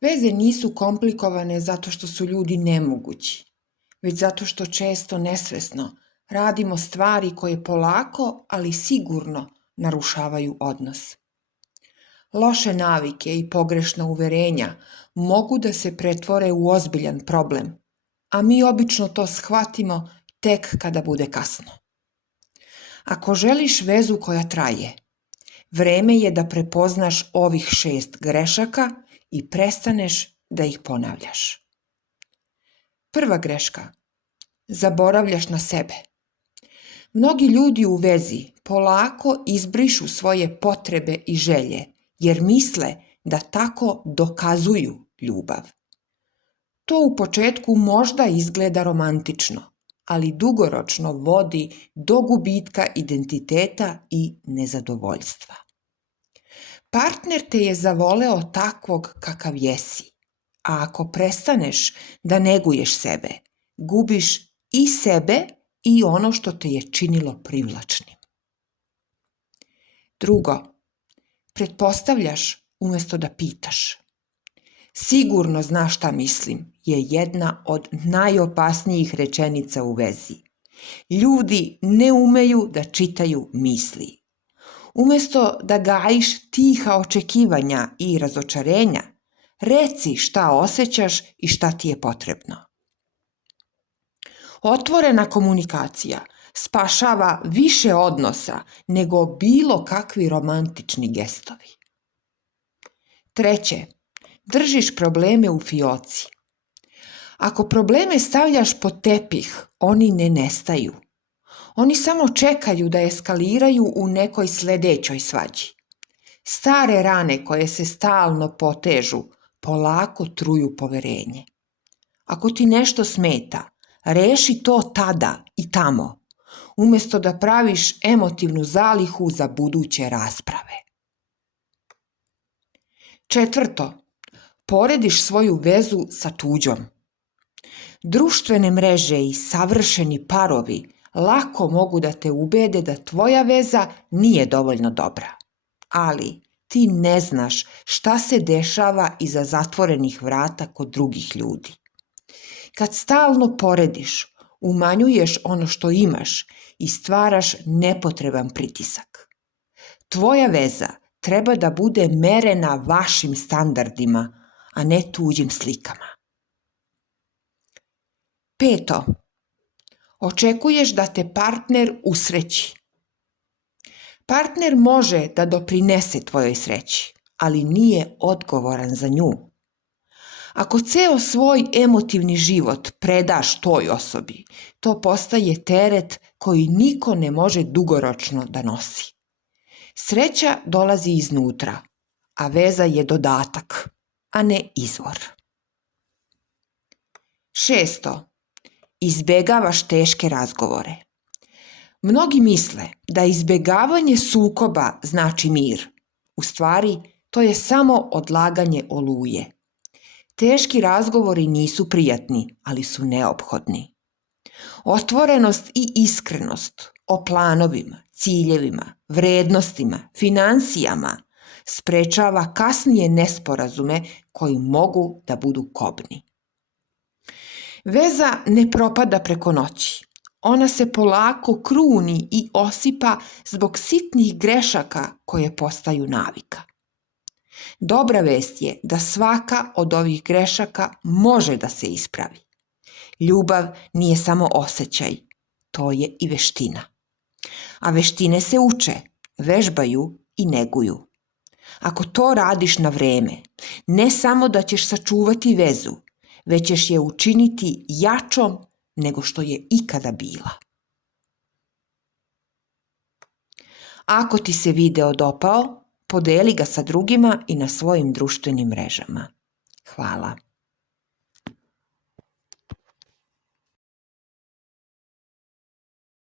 Veze nisu komplikovane zato što su ljudi nemogući, već zato što često nesvesno radimo stvari koje polako, ali sigurno narušavaju odnos. Loše navike i pogrešna uverenja mogu da se pretvore u ozbiljan problem, a mi obično to shvatimo tek kada bude kasno. Ako želiš vezu koja traje, vreme je da prepoznaš ovih 6 grešaka i prestaneš da ih ponavljaš. Prva greška. Zaboravljaš na sebe. Mnogi ljudi u vezi polako izbrišu svoje potrebe i želje, jer misle da tako dokazuju ljubav. To u početku možda izgleda romantično, ali dugoročno vodi do gubitka identiteta i nezadovoljstva. Partner te je zavoleo takvog kakav jesi, a ako prestaneš da neguješ sebe, gubiš i sebe i ono što te je činilo privlačnim. Drugo, pretpostavljaš umjesto da pitaš. Sigurno znaš šta mislim je jedna od najopasnijih rečenica u vezi. Ljudi ne umeju da čitaju misli. Umjesto da gajiš tiha očekivanja i razočarenja, reci šta osjećaš i šta ti je potrebno. Otvorena komunikacija spašava više odnosa nego bilo kakvi romantični gestovi. Treće, držiš probleme u fioci. Ako probleme stavljaš pod tepih, oni ne nestaju. Oni samo čekaju da eskaliraju u nekoj sledećoj svađi. Stare rane koje se stalno potežu, polako truju poverenje. Ako ti nešto smeta, reši to tada i tamo, umjesto da praviš emotivnu zalihu za buduće rasprave. Četvrto, porediš svoju vezu sa tuđom. Društvene mreže i savršeni parovi lako mogu da te ubede da tvoja veza nije dovoljno dobra. Ali ti ne znaš šta se dešava iza zatvorenih vrata kod drugih ljudi. Kad stalno porediš, umanjuješ ono što imaš i stvaraš nepotreban pritisak. Tvoja veza treba da bude merena vašim standardima, a ne tuđim slikama. Peto, očekuješ da te partner usreći. Partner može da doprinese tvojoj sreći, ali nije odgovoran za nju. Ako ceo svoj emotivni život predaš toj osobi, to postaje teret koji niko ne može dugoročno da nosi. Sreća dolazi iznutra, a veza je dodatak, a ne izvor. Šesto, izbegavaš teške razgovore. Mnogi misle da izbegavanje sukoba znači mir. U stvari, to je samo odlaganje oluje. Teški razgovori nisu prijatni, ali su neophodni. Otvorenost i iskrenost o planovima, ciljevima, vrednostima, finansijama sprečava kasnije nesporazume koji mogu da budu kobni. Veza ne propada preko noći. Ona se polako kruni i osipa zbog sitnih grešaka koje postaju navika. Dobra vest je da svaka od ovih grešaka može da se ispravi. Ljubav nije samo osjećaj, to je i veština. A veštine se uče, vežbaju i neguju. Ako to radiš na vreme, ne samo da ćeš sačuvati vezu, već ćeš je učiniti jačom nego što je ikada bila. Ako ti se video dopao, podeli ga sa drugima i na svojim društvenim mrežama. Hvala.